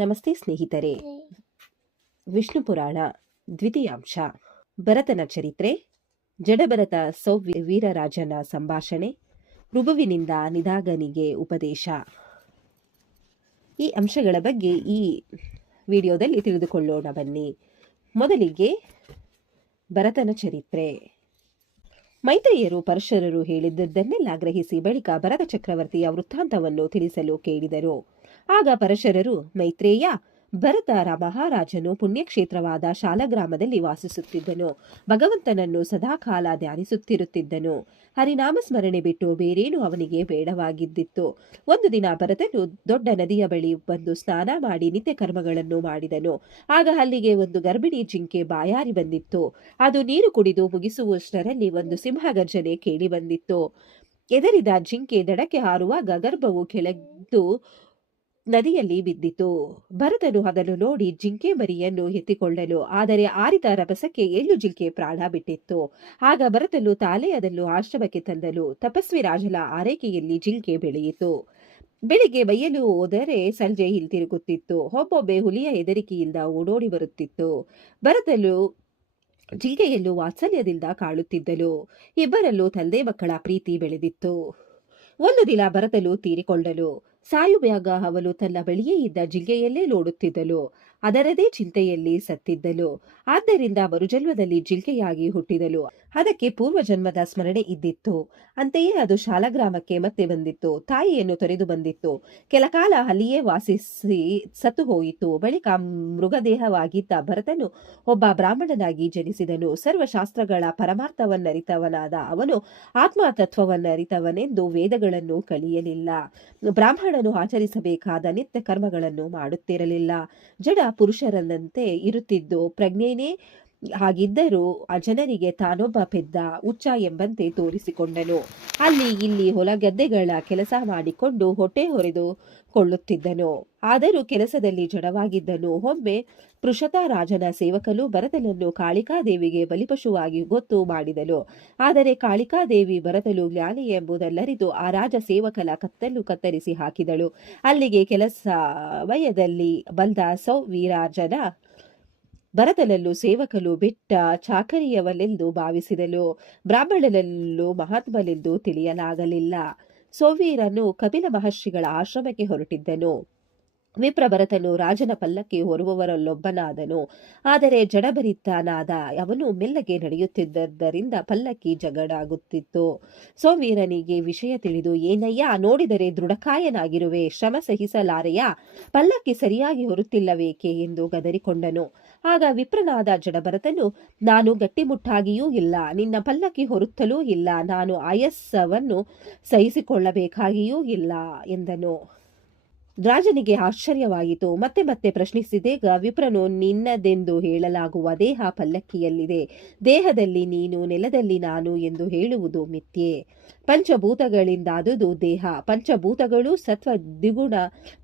ನಮಸ್ತೆ ಸ್ನೇಹಿತರೆ. ವಿಷ್ಣು ಪುರಾಣ ದ್ವಿತೀಯಾಂಶ. ಭರತನ ಚರಿತ್ರೆ. ಜಡಭರತ ಸೌವ್ಯ ವೀರರಾಜನ ಸಂಭಾಷಣೆ. ಋಭುವಿನಿಂದ ನಿದಾಗನಿಗೆ ಉಪದೇಶ. ಈ ಅಂಶಗಳ ಬಗ್ಗೆ ಈ ವಿಡಿಯೋದಲ್ಲಿ ತಿಳಿದುಕೊಳ್ಳೋಣ ಬನ್ನಿ. ಮೊದಲಿಗೆ ಭರತನ ಚರಿತ್ರೆ. ಮೈತ್ರಿಯರು ಪರಶರರು ಹೇಳಿದ್ದನ್ನೆಲ್ಲ ಗ್ರಹಿಸಿ ಬಳಿಕ ಭರತ ಚಕ್ರವರ್ತಿಯ ವೃತ್ತಾಂತವನ್ನು ತಿಳಿಸಲು ಕೇಳಿದರು. ಆಗ ಪರಶರರು ಮೈತ್ರೇಯ ಭರತ ಮಹಾರಾಜನು ಪುಣ್ಯಕ್ಷೇತ್ರವಾದ ಶಾಲಗ್ರಾಮದಲ್ಲಿ ವಾಸಿಸುತ್ತಿದ್ದನು. ಭಗವಂತನನ್ನು ಸದಾಕಾಲ ಧ್ಯಾನಿಸುತ್ತಿರುತ್ತಿದ್ದನು. ಹರಿನಾಮ ಸ್ಮರಣೆ ಬಿಟ್ಟು ಬೇರೇನು ಅವನಿಗೆ ಬೇಡವಾಗಿದ್ದಿತ್ತು. ಒಂದು ದಿನ ಭರತನು ದೊಡ್ಡ ನದಿಯ ಬಳಿ ಬಂದು ಸ್ನಾನ ಮಾಡಿ ನಿತ್ಯ ಕರ್ಮಗಳನ್ನು ಮಾಡಿದನು. ಆಗ ಅಲ್ಲಿಗೆ ಒಂದು ಗರ್ಭಿಣಿ ಜಿಂಕೆ ಬಾಯಾರಿ ಬಂದಿತ್ತು. ಅದು ನೀರು ಕುಡಿದು ಮುಗಿಸುವಷ್ಟರಲ್ಲಿ ಒಂದು ಸಿಂಹಗರ್ಜನೆ ಕೇಳಿ ಬಂದಿತ್ತು. ಎದರಿದ ಜಿಂಕೆ ದಡಕ್ಕೆ ಹಾರುವಾಗ ಗರ್ಭವು ಕೆಳಗಿದ್ದು ನದಿಯಲ್ಲಿ ಬಿದ್ದಿತು. ಭರತನು ಅದನ್ನು ನೋಡಿ ಜಿಂಕೆ ಮರಿಯನ್ನು ಎತ್ತಿಕೊಳ್ಳಲು, ಆದರೆ ಆರಿದ ರಭಸಕ್ಕೆ ಏಳು ಜಿಂಕೆ ಪ್ರಾಣ ಬಿಟ್ಟಿತ್ತು. ಆಗ ಭರತನು ತಾಲೇ ಅದನ್ನು ಆಶ್ರಮಕ್ಕೆ ತಂದಲು ತಪಸ್ವಿ ರಾಜನ ಆರೈಕೆಯಲ್ಲಿ ಜಿಂಕೆ ಬೆಳೆಯಿತು. ಬೆಳಿಗ್ಗೆ ಬೈಯಲು ಹೋದರೆ ಸಂಜೆ ಹಿಂತಿರುಗುತ್ತಿತ್ತು. ಒಬ್ಬೊಬ್ಬೆ ಹುಲಿಯ ಹೆದರಿಕೆಯಿಂದ ಓಡೋಡಿ ಬರುತ್ತಿತ್ತು. ಭರತನು ಜಿಂಕೆಯನ್ನು ವಾತ್ಸಲ್ಯದಿಂದ ಕಾಳುತ್ತಿದ್ದಳು. ಇಬ್ಬರಲ್ಲೂ ತಂದೆ ಮಕ್ಕಳ ಪ್ರೀತಿ ಬೆಳೆದಿತ್ತು. ಒಂದು ದಿನ ಭರತನು ತೀರಿಕೊಂಡಳು ಸಾಯುವಾಗ ಅವಳು ತನ್ನ ಬಳಿಯೇ ಇದ್ದ ಜಿಲ್ಲೆಯಲ್ಲೇ ನೋಡುತ್ತಿದ್ದಳು. ಅದರದೇ ಚಿಂತೆಯಲ್ಲಿ ಸತ್ತಿದ್ದಳು ಆದ್ದರಿಂದ ಮರುಜನ್ಮದಲ್ಲಿ ಜಿಲ್ಕೆಯಾಗಿ ಹುಟ್ಟಿದಳು ಅದಕ್ಕೆ ಪೂರ್ವಜನ್ಮದ ಸ್ಮರಣೆ ಇದ್ದಿತ್ತು. ಅಂತೆಯೇ ಅದು ಶಾಲಾಗ್ರಾಮಕ್ಕೆ ಮತ್ತೆ ಬಂದಿತ್ತು. ತಾಯಿಯನ್ನು ತೊರೆದು ಬಂದಿತ್ತು. ಕೆಲಕಾಲ ಅಲ್ಲಿಯೇ ವಾಸಿಸಿ ಸತ್ತು ಹೋಯಿತು. ಬಳಿಕ ಮೃಗದೇಹವಾಗಿದ್ದ ಭರತನು ಒಬ್ಬ ಬ್ರಾಹ್ಮಣನಾಗಿ ಜನಿಸಿದನು. ಸರ್ವಶಾಸ್ತ್ರಗಳ ಪರಮಾರ್ಥವನ್ನರಿತವನಾದ ಅವನು ಆತ್ಮತತ್ವವನ್ನರಿತವನೆಂದು ವೇದಗಳನ್ನು ಕಲಿಯಲಿಲ್ಲ. ಬ್ರಾಹ್ಮಣನು ಆಚರಿಸಬೇಕಾದ ನಿತ್ಯ ಕರ್ಮಗಳನ್ನು ಮಾಡುತ್ತಿರಲಿಲ್ಲ. ಜಡ ಪುರುಷರನ್ನಂತೆ ಇರುತ್ತಿದ್ದು. ಪ್ರಜ್ಞೆನೇ ಹಾಗಿದ್ದರೂ ಆ ಜನರಿಗೆ ತಾನೊಬ್ಬ ಪೆದ್ದ ಉಚ್ಚ ಎಂಬಂತೆ ತೋರಿಸಿಕೊಂಡನು. ಅಲ್ಲಿ ಇಲ್ಲಿ ಹೊಲ ಗದ್ದೆಗಳ ಕೆಲಸ ಮಾಡಿಕೊಂಡು ಹೊಟ್ಟೆ ಹೊರೆದು ಕೊಳ್ಳುತ್ತಿದ್ದನು. ಆದರೂ ಕೆಲಸದಲ್ಲಿ ಜಡವಾಗಿದ್ದನು. ಒಮ್ಮೆ ಪೃಷತ ರಾಜನ ಸೇವಕನು ಭರತನನ್ನು ಕಾಳಿಕಾದೇವಿಗೆ ಬಲಿಪಶುವಾಗಿ ಗೊತ್ತು ಮಾಡಿದನು. ಆದರೆ ಕಾಳಿಕಾದೇವಿ ಭರತನು ಜ್ಞಾನಿ ಎಂಬುದಲ್ಲರಿದು ಆ ರಾಜ ಸೇವಕನ ಕತ್ತಲು ಕತ್ತರಿಸಿ ಹಾಕಿದಳು. ಅಲ್ಲಿಗೆ ಕೆಲಸ ವಯದಲ್ಲಿ ಬಂದ ಸೌ ವೀರಾಜನ ಸೇವಕಲು ಬಿಟ್ಟ ಚಾಕರಿಯವಲೆಂದು ಭಾವಿಸಿದಳು ಬ್ರಾಹ್ಮಣನಲ್ಲೂ ಮಹಾತ್ಮಲೆಂದು ತಿಳಿಯಲಾಗಲಿಲ್ಲ. ಸೋವೀರನು ಕಪಿಲ ಮಹರ್ಷಿಗಳ ಆಶ್ರಮಕ್ಕೆ ಹೊರಟಿದ್ದನು. ವಿಪ್ರ ಭರತನು ರಾಜನ ಪಲ್ಲಕ್ಕಿ ಹೊರುವವರಲ್ಲೊಬ್ಬನಾದನು. ಆದರೆ ಜಡಬರಿತನಾದ ಅವನು ಮೆಲ್ಲಗೆ ನಡೆಯುತ್ತಿದ್ದರಿಂದ ಪಲ್ಲಕ್ಕಿ ಜಗಡಾಗುತ್ತಿತ್ತು ಸೋವೀರನಿಗೆ ವಿಷಯ ತಿಳಿದು, ಏನಯ್ಯ, ನೋಡಿದರೆ ದೃಢಕಾಯನಾಗಿರುವೆ, ಶ್ರಮ ಸಹಿಸಲಾರೆಯ? ಪಲ್ಲಕ್ಕಿ ಸರಿಯಾಗಿ ಹೊರುತ್ತಿಲ್ಲವೇಕೆ? ಎಂದು ಗದರಿಕೊಂಡನು. ಆಗ ವಿಪ್ರನಾದ ಜಡಭರತನು, ನಾನು ಗಟ್ಟಿಮುಟ್ಟಾಗಿಯೂ ಇಲ್ಲ, ನಿನ್ನ ಪಲ್ಲಕ್ಕಿ ಹೊರುತ್ತಲೂ ಇಲ್ಲ, ನಾನು ಆಯಸ್ಸವನ್ನು ಸಹಿಸಿಕೊಳ್ಳಬೇಕಾಗಿಯೂ ಇಲ್ಲ, ಎಂದನು. ರಾಜನಿಗೆ ಆಶ್ಚರ್ಯವಾಯಿತು. ಮತ್ತೆ ಮತ್ತೆ ಪ್ರಶ್ನಿಸಿದೇಗ, ವಿಪ್ರನು ನಿನ್ನದೆಂದು ಹೇಳಲಾಗುವ ದೇಹ ಪಲ್ಲಕ್ಕಿಯಲ್ಲಿದೆ. ದೇಹದಲ್ಲಿ ನೀನು ನೆಲದಲ್ಲಿ ನಾನು ಎಂದು ಹೇಳುವುದು ಮಿಥ್ಯೆ. ಪಂಚಭೂತಗಳಿಂದಾದುದು ದೇಹ. ಪಂಚಭೂತಗಳು ಸತ್ವ ದ್ವಿಗುಣ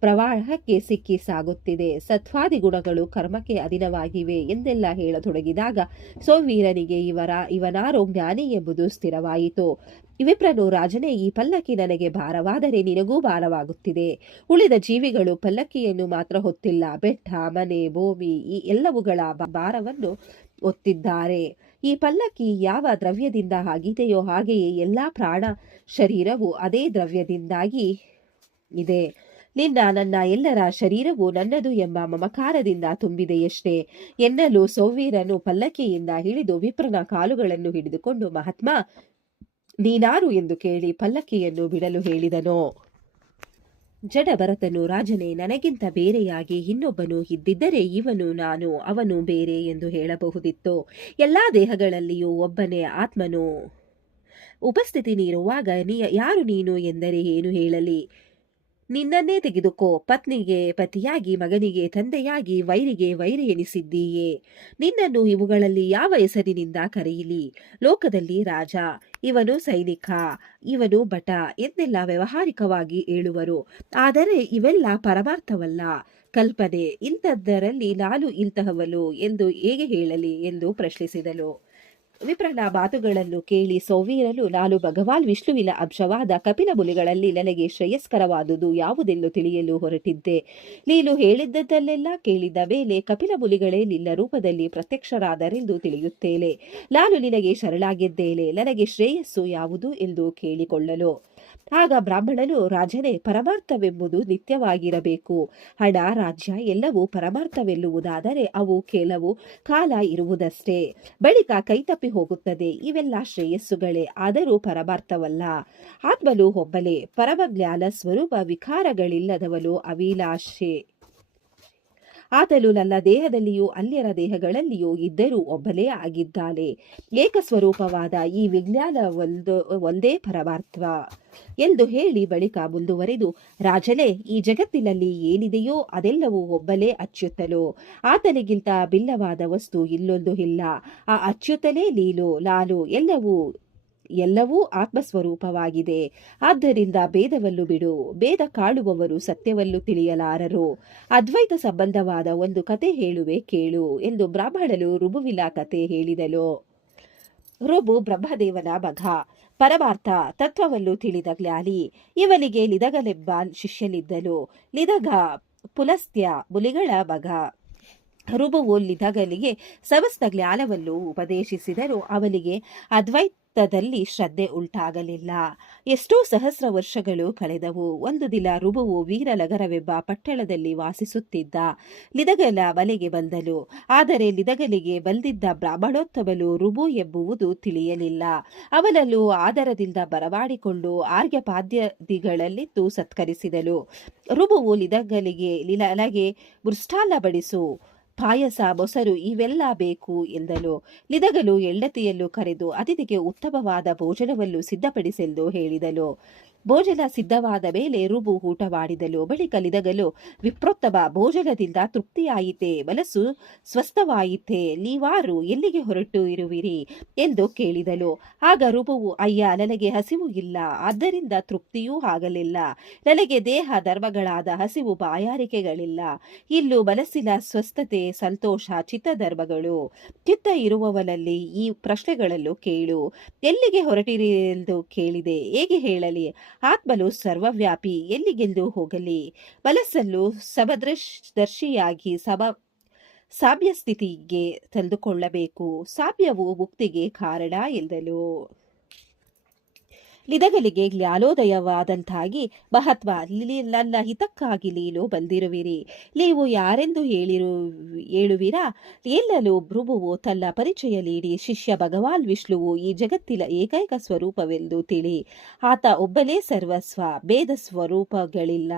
ಪ್ರವಾಹಕ್ಕೆ ಸಿಕ್ಕಿ ಸಾಗುತ್ತಿದೆ. ಸತ್ವಾದಿ ಗುಣಗಳು ಕರ್ಮಕ್ಕೆ ಅಧೀನವಾಗಿವೆ ಎಂದೆಲ್ಲ ಹೇಳತೊಡಗಿದಾಗ ಸೋವೀರನಿಗೆ ಇವರ, ಇವನಾರೋ ಜ್ಞಾನಿ ಎಂಬುದು ಸ್ಥಿರವಾಯಿತು. ವಿಪ್ರನು, ರಾಜನೇ, ಈ ಪಲ್ಲಕ್ಕಿ ನನಗೆ ಭಾರವಾದರೆ ನಿನಗೂ ಭಾರವಾಗುತ್ತಿದೆ. ಉಳಿದ ಜೀವಿಗಳು ಪಲ್ಲಕ್ಕಿಯನ್ನು ಮಾತ್ರ ಹೊತ್ತಿಲ್ಲ. ಬೆಟ್ಟ, ಮನೆ, ಭೂಮಿ ಈ ಎಲ್ಲವುಗಳ ಭಾರವನ್ನು ಒತ್ತಿದ್ದಾರೆ. ಈ ಪಲ್ಲಕ್ಕಿ ಯಾವ ದ್ರವ್ಯದಿಂದ ಆಗಿದೆಯೋ ಹಾಗೆಯೇ ಎಲ್ಲ ಪ್ರಾಣ ಶರೀರವು ಅದೇ ದ್ರವ್ಯದಿಂದಾಗಿ ಇದೆ. ನಿನ್ನ ನನ್ನ ಎಲ್ಲರ ಶರೀರವು ನನ್ನದು ಎಂಬ ಮಮಕಾರದಿಂದ ತುಂಬಿದೆಯಷ್ಟೇ. ಎನ್ನಲು ಸೋವೀರನು ಪಲ್ಲಕ್ಕಿಯಿಂದ ಹಿಡಿದು ವಿಪ್ರನ ಕಾಲುಗಳನ್ನು ಹಿಡಿದುಕೊಂಡು, ಮಹಾತ್ಮ, ನೀನಾರು ಎಂದು ಕೇಳಿ ಪಲ್ಲಕ್ಕಿಯನ್ನು ಬಿಡಲು ಹೇಳಿದನು? ಜಡ ಭರತನು ರಾಜನೇ, ನನಗಿಂತ ಬೇರೆಯಾಗಿ ಇನ್ನೊಬ್ಬನು ಇದ್ದಿದ್ದರೆ ಇವನು ನಾನು, ಅವನು ಬೇರೆ ಎಂದು ಹೇಳಬಹುದಿತ್ತು? ಎಲ್ಲಾ ದೇಹಗಳಲ್ಲಿಯೂ ಒಬ್ಬನೇ ಆತ್ಮನು. ಉಪಸ್ಥಿತಿ ನೀರುವಾಗ ನೀ, ಯಾರು ನೀನು ಎಂದರೆ ಏನು ಹೇಳಲಿ? ನಿನ್ನನ್ನೇ ತೆಗೆದುಕೋ ಪತ್ನಿಗೆ, ಪತಿಯಾಗಿ, ಮಗನಿಗೆ, ತಂದೆಯಾಗಿ, ವೈರಿಗೆ ವೈರಿ ಎನಿಸಿದ್ದೀಯೇ ನಿನ್ನನ್ನು ಇವುಗಳಲ್ಲಿ ಯಾವ ಹೆಸರಿನಿಂದ ಕರೆಯಲಿ? ಲೋಕದಲ್ಲಿ ರಾಜ, ಇವನು ಸೈನಿಕ, ಇವನು ಭಟ ಎಂದೆಲ್ಲ ವ್ಯವಹಾರಿಕವಾಗಿ ಹೇಳುವರು. ಆದರೆ ಇವೆಲ್ಲ ಪರಮಾರ್ಥವಲ್ಲ. ಕಲ್ಪನೆ, ಇಂಥದ್ದರಲ್ಲಿ ನಾನು ಇಂತಹವನು ಎಂದು ಹೇಗೆ ಹೇಳಲಿ ಎಂದು ಪ್ರಶ್ನಿಸಿದಳು ವಿಪ್ರನ ಮಾತುಗಳನ್ನು ಕೇಳಿ ಸೋವೀರಲು ನಾನು ಭಗವಾನ್ ವಿಷ್ಣುವಿನ ಅಂಶವಾದ ಕಪಿಲ ಮುನಿಗಳಲ್ಲಿ ನನಗೆ ಶ್ರೇಯಸ್ಕರವಾದುದು ಯಾವುದೆಂದು ತಿಳಿಯಲು ಹೊರಟಿದ್ದೆ. ನೀನು ಹೇಳಿದ್ದದ್ದಲ್ಲೆಲ್ಲ ಕೇಳಿದ ಮೇಲೆ ಕಪಿಲ ಮುನಿಗಳೇ ನಿನ್ನ ರೂಪದಲ್ಲಿ ಪ್ರತ್ಯಕ್ಷರಾದರೆಂದು ತಿಳಿಯುತ್ತೇನೆ. ನಾನು ನಿನಗೆ ಶರಣಾಗಿದ್ದೇನೆ. ನನಗೆ ಶ್ರೇಯಸ್ಸು ಯಾವುದು ಎಂದು ಕೇಳಿಕೊಳ್ಳಲು. ಆಗ ಬ್ರಾಹ್ಮಣನು, ರಾಜನೇ, ಪರಮಾರ್ಥವೆಂಬುದು ನಿತ್ಯವಾಗಿರಬೇಕು. ಹಣ, ರಾಜ್ಯ ಎಲ್ಲವೂ ಪರಮಾರ್ಥವೆಲ್ಲುವುದಾದರೆ ಅವು ಕೆಲವು ಕಾಲ ಇರುವುದಷ್ಟೇ. ಬಳಿಕ ಕೈತಪ್ಪಿ ಹೋಗುತ್ತದೆ. ಇವೆಲ್ಲ ಶ್ರೇಯಸ್ಸುಗಳೇ, ಆದರೂ ಪರಮಾರ್ಥವಲ್ಲ. ಆತ್ಮನು ಹೊಬ್ಬಲೆ ಪರಮಜ್ಞಾನ ಸ್ವರೂಪ ವಿಕಾರಗಳಿಲ್ಲದವಲು ಅವಿನಾಶಿ. ಆತನು ನನ್ನ ದೇಹದಲ್ಲಿಯೂ ಅನ್ಯರ ದೇಹಗಳಲ್ಲಿಯೂ ಇದ್ದರೂ ಒಬ್ಬನೇ ಆಗಿದ್ದಾನೆ. ಏಕಸ್ವರೂಪವಾದ ಈ ವಿಜ್ಞಾನ ಒಂದು, ಒಂದೇ ಪರಮಾರ್ಥ ಎಂದು ಹೇಳಿ ಬಳಿಕ ಮುಂದುವರೆದು, ರಾಜನೇ, ಈ ಜಗತ್ತಿನಲ್ಲಿ ಏನಿದೆಯೋ ಅದೆಲ್ಲವೂ ಒಬ್ಬನೇ ಅಚ್ಚುತ್ತಲು ಆತನಿಗಿಂತ ಭಿನ್ನವಾದ ವಸ್ತು ಇಲ್ಲೊಂದು ಇಲ್ಲ. ಆ ಅಚ್ಯುತನೇ ನೀನು, ನಾನು ಎಲ್ಲವೂ ಎಲ್ಲವೂ ಆತ್ಮಸ್ವರೂಪವಾಗಿದೆ. ಆದ್ದರಿಂದ ಭೇದವನ್ನು ಬಿಡು. ಭೇದ ಕಾಡುವವರು ಸತ್ಯವನ್ನು ತಿಳಿಯಲಾರರು. ಅದ್ವೈತ ಸಂಬಂಧವಾದ ಒಂದು ಕತೆ ಹೇಳುವೆ ಕೇಳು ಎಂದು ಬ್ರಾಹ್ಮಣನು ರುಬುವಿನ ಕತೆ ಹೇಳಿದನು ರುಬು ಬ್ರಹ್ಮದೇವನ ಮಗ. ಪರಮಾರ್ಥ ತತ್ವವನ್ನು ತಿಳಿದ ಜ್ಞಾನಿ. ಇವನಿಗೆ ಲಿದಗಲೆಂಬ ಶಿಷ್ಯನಿದ್ದನು ಲಿದಗ ಪುಲಸ್ತ್ಯ ಮುಲಿಗಳ ಮಗ. ರುಬುವು ಲಿದಗನಿಗೆ ಸಮಸ್ತ ಜ್ಞಾನವನ್ನು ಉಪದೇಶಿಸಿದರೂ. ಅವನಿಗೆ ಅದ್ವೈತದಲ್ಲಿ ಶ್ರದ್ಧೆ ಉಂಟಾಗಲಿಲ್ಲ. ಎಷ್ಟೋ ಸಹಸ್ರ ವರ್ಷಗಳು ಕಳೆದವು. ಒಂದು ದಿನ ರುಬುವು ವೀರಲಗರವೆಂಬ ಪಟ್ಟಣದಲ್ಲಿ ವಾಸಿಸುತ್ತಿದ್ದ ಲಿದಗಲ ಬಲೆಗೆ ಬಂದಳು ಆದರೆ ಲಿದಗಲಿಗೆ ಬಂದಿದ್ದ ಬ್ರಾಹ್ಮಣೋತ್ತವಲು ರುಬು ಎಂಬುವುದು ತಿಳಿಯಲಿಲ್ಲ. ಅವನನ್ನು ಆದರದಿಂದ ಬರವಾಡಿಕೊಂಡು ಆರ್ಯಪಾದ್ಯದಿಗಳಲ್ಲಿದ್ದು ಸತ್ಕರಿಸಿದಳು ರುಬುವು ಲಿದಗಲಿಗೆ ಲಿಲಗೆ ಮೃಷ್ಟಾನ್ನ ಬಡಿಸು ಪಾಯಸ ಮೊಸರು ಇವೆಲ್ಲ ಬೇಕು ಎಂದನು. ಲಿದಗಲು ಎಳ್ಳತಿಯಲ್ಲೂ ಕರೆದು ಅತಿಥಿಗೆ ಉತ್ತಮವಾದ ಭೋಜನವನ್ನು ಸಿದ್ಧಪಡಿಸೆಂದು ಹೇಳಿದನು. ಭೋಜನ ಸಿದ್ಧವಾದ ಮೇಲೆ ರುಬು ಊಟ ಮಾಡಿದಳು ಬಳಿಕ ಲಿದಗಲು ವಿಪ್ರೋತ್ತಮ ಭೋಜನದಿಂದ ತೃಪ್ತಿಯಾಯಿತೆ, ಮನಸ್ಸು ಸ್ವಸ್ಥವಾಯಿತೆ, ನೀವಾರು ಎಲ್ಲಿಗೆ ಹೊರಟು ಇರುವಿರಿ ಎಂದು ಕೇಳಿದಳು. ಆಗ ರುಬುವು, ಅಯ್ಯ, ನನಗೆ ಹಸಿವು ಇಲ್ಲ, ಆದ್ದರಿಂದ ತೃಪ್ತಿಯೂ ಆಗಲಿಲ್ಲ. ನನಗೆ ದೇಹ ಧರ್ಮಗಳಾದ ಹಸಿವು ಬಾಯಾರಿಕೆಗಳಿಲ್ಲ. ಇಲ್ಲೂ ಮನಸ್ಸಿನ ಸ್ವಸ್ಥತೆ, ಸಂತೋಷ, ಚಿತ್ತಧರ್ಮಗಳು. ಚಿತ್ತ ಇರುವವನಲ್ಲಿ ಈ ಪ್ರಶ್ನೆಗಳಲ್ಲೂ ಕೇಳು. ಎಲ್ಲಿಗೆ ಹೊರಟಿರಿ ಎಂದು ಕೇಳಿದೆ. ಹೇಗೆ ಹೇಳಲಿ? ಆತ್ಮನು ಸರ್ವವ್ಯಾಪಿ ಎಲ್ಲಿಗೆಂದು ಹೋಗಲಿ? ಮನಸ್ಸನ್ನು ಸಮದರ್ಶಿಯಾಗಿ ಸಮ ಸಾಮ್ಯ ಸ್ಥಿತಿಗೆ ತಂದುಕೊಳ್ಳಬೇಕು. ಸಾಮ್ಯವು ಮುಕ್ತಿಗೆ ಕಾರಣ ಎಂದನು ಲಿದಗಲಿಗೆ ಜ್ಞಾನೋದಯವಾದಂತಾಗಿ ಮಹತ್ವ ನನ್ನ ಹಿತಕ್ಕಾಗಿ ಲೀಲು ಬಂದಿರುವಿರಿ. ನೀವು ಯಾರೆಂದು ಹೇಳಿರು ಹೇಳುವಿರಾ? ಎಲ್ಲಲು ಭೃಭುವು ತನ್ನ ಪರಿಚಯ ನೀಡಿ ಶಿಷ್ಯ ಭಗವಾನ್ ವಿಷ್ಣುವು ಈ ಜಗತ್ತಿನ ಏಕೈಕ ಸ್ವರೂಪವೆಂದು ತಿಳಿ. ಆತ ಒಬ್ಬನೇ ಸರ್ವಸ್ವ, ಭೇದ ಸ್ವರೂಪಗಳಿಲ್ಲ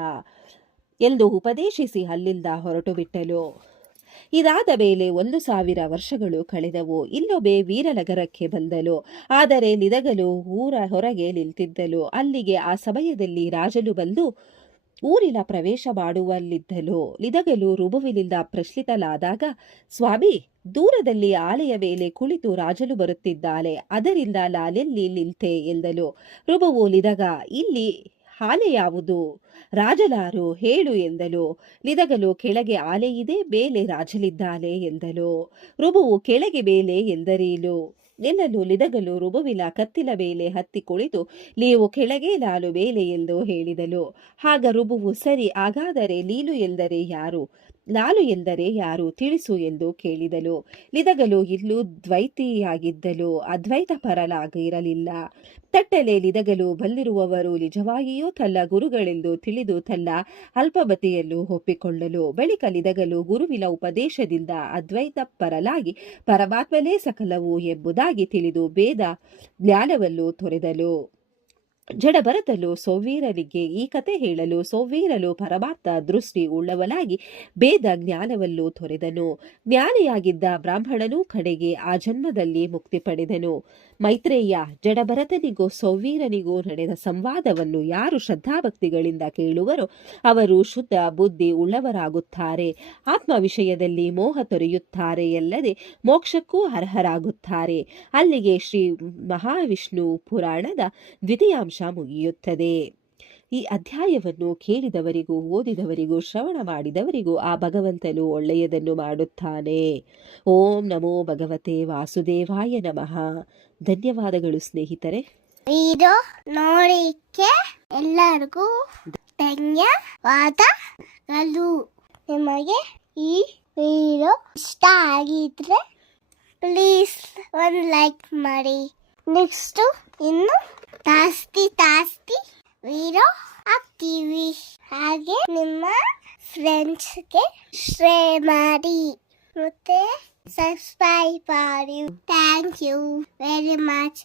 ಎಂದು ಉಪದೇಶಿಸಿ ಅಲ್ಲಿಂದ ಹೊರಟು ಬಿಟ್ಟಲು ಇದಾದ ಮೇಲೆ ಒಂದು ಸಾವಿರ ವರ್ಷಗಳು ಕಳೆದವು. ಇಲ್ಲೊಬ್ಬೆ ವೀರನಗರಕ್ಕೆ ಬಂದಲು ಆದರೆ ನಿದಗಲು ಊರ ಹೊರಗೆ ನಿಂತಿದ್ದಲು ಅಲ್ಲಿಗೆ ಆ ಸಮಯದಲ್ಲಿ ರಾಜನು ಬಂದು ಊರಿನ ಪ್ರವೇಶ ಮಾಡುವಲ್ಲಿದ್ದಲು ನಿದಗಲು ರುಬುವಿನಿಂದ ಪ್ರಶ್ನಿತಲಾದಾಗ ಸ್ವಾಮಿ, ದೂರದಲ್ಲಿ ಆಲೆಯ ಮೇಲೆ ಕುಳಿತು ರಾಜಲು ಬರುತ್ತಿದ್ದಾಳೆ ಅದರಿಂದ ನಾನೆಲ್ಲಿ ನಿಂತೆ? ಎಂದಲು ರುಬುವು ನಿದಗ ಇಲ್ಲಿ ಆಲೆ ಯಾವುದು? ರಾಜಲಾರು ಹೇಳು ಎಂದಲು. ನಿದಗಲು ಕೆಳಗೆ ಆಲೆಯಿದೆ ಮೇಲೆ ರಾಜಲಿದ್ದಾಳೆ ಎಂದಲು. ರುಬುವು ಕೆಳಗೆ ಬೇಲೆ ಎಂದರೀಲು. ನೆನ್ನಲು ನಿದಗಲು ರುಬುವಿನ ಕತ್ತಿಲ ಬೇಲೆ ಹತ್ತಿ ಕುಳಿತು, ನೀವು ಕೆಳಗೆ ಲಾಲು ಬೇಲೆ ಎಂದು ಹೇಳಿದಳು ಆಗ ರುಬುವು ಸರಿ, ಹಾಗಾದರೆ ಲೀಲು ಎಂದರೆ ಯಾರು? ನಾನು ಎಂದರೆ ಯಾರು ತಿಳಿಸು ಎಂದು ಕೇಳಿದಳು. ಲಿದಗಲು ಇಲ್ಲೂ ದ್ವೈತಿಯಾಗಿದ್ದಲು ಅದ್ವೈತ ಪರಲಾಗಿರಲಿಲ್ಲ ತಟ್ಟಲೆ ಲಿದಗಲು ಬಲ್ಲಿರುವವರು ನಿಜವಾಗಿಯೂ ತನ್ನ ಗುರುಗಳೆಂದು ತಿಳಿದು ತನ್ನ ಅಲ್ಪಬತಿಯಲ್ಲೂ ಒಪ್ಪಿಕೊಳ್ಳಲು. ಬಳಿಕ ಲಿದಗಲು ಗುರುವಿನ ಉಪದೇಶದಿಂದ ಅದ್ವೈತ ಪರಲಾಗಿ ಪರಮಾತ್ಮನೇ ಸಕಲವು ಎಂಬುದಾಗಿ ತಿಳಿದು ಭೇದ ಜ್ಞಾನವನ್ನು ತೊರೆದಲು ಜಡಭರತಲು ಸೋವೀರರಿಗೆ ಈ ಕತೆ ಹೇಳಲು ಸೋವೀರಲು ಪರಮಾರ್ಥ ದೃಷ್ಟಿ ಉಳ್ಳವನಾಗಿ ಭೇದ ಜ್ಞಾನವನ್ನು ತೊರೆದನು. ಜ್ಞಾನಿಯಾಗಿದ್ದ ಬ್ರಾಹ್ಮಣನೂ ಕಡೆಗೆ ಆ ಜನ್ಮದಲ್ಲಿ ಮುಕ್ತಿ ಪಡೆದನು. ಮೈತ್ರೇಯ ಜಡಭರತನಿಗೂ ಸೌವೀರನಿಗೂ ನಡೆದ ಸಂವಾದವನ್ನು ಯಾರು ಶ್ರದ್ಧಾಭಕ್ತಿಗಳಿಂದ ಕೇಳುವರೋ ಅವರು ಶುದ್ಧ ಬುದ್ಧಿ ಉಳ್ಳವರಾಗುತ್ತಾರೆ. ಆತ್ಮ ವಿಷಯದಲ್ಲಿ ಮೋಹ ತೊರೆಯುತ್ತಾರೆ ಅಲ್ಲದೆ ಮೋಕ್ಷಕ್ಕೂ ಅರ್ಹರಾಗುತ್ತಾರೆ. ಅಲ್ಲಿಗೆ ಶ್ರೀ ಮಹಾವಿಷ್ಣು ಪುರಾಣದ ದ್ವಿತೀಯಾಂಶ ಮುಗಿಯುತ್ತದೆ ಈ ಅಧ್ಯಾಯವನ್ನು ಕೇಳಿದವರಿಗೂ, ಓದಿದವರಿಗೂ, ಶ್ರವಣ ಮಾಡಿದವರಿಗೂ ಆ ಭಗವಂತನು ಒಳ್ಳೆಯದನ್ನು ಮಾಡುತ್ತಾನೆ. ಓಂ ನಮೋ ಭಗವತೆ ವಾಸುದೇವಾಯ ನಮಃ. ಧನ್ಯವಾದಗಳು ಸ್ನೇಹಿತರೆ. ಇದು ನೋಡಿಕೆ ಎಲ್ಲರಿಗೂ ಧನ್ಯವಾದಗಳು. ನಿಮಗೆ ಈ ವಿಡಿಯೋ ಇಷ್ಟ ಆಗಿದ್ರೆ ಪ್ಲೀಸ್ ಒಂದು ಲೈಕ್ ಮಾಡಿ. ನೆಕ್ಸ್ಟು ಇನ್ನು ತಾಸ್ತಿ ಜಾಸ್ತಿ ವೀರೋ ಹಾಕ್ತೀವಿ ಹಾಗೆ ನಿಮ್ಮ ಫ್ರೆಂಡ್ಸ್ಗೆ ಶೇರ್ ಮಾಡಿ. ಮತ್ತೆ ಸಬ್ಸ್ಕ್ರೈಬ್ ಮಾಡಿ. Thank you very much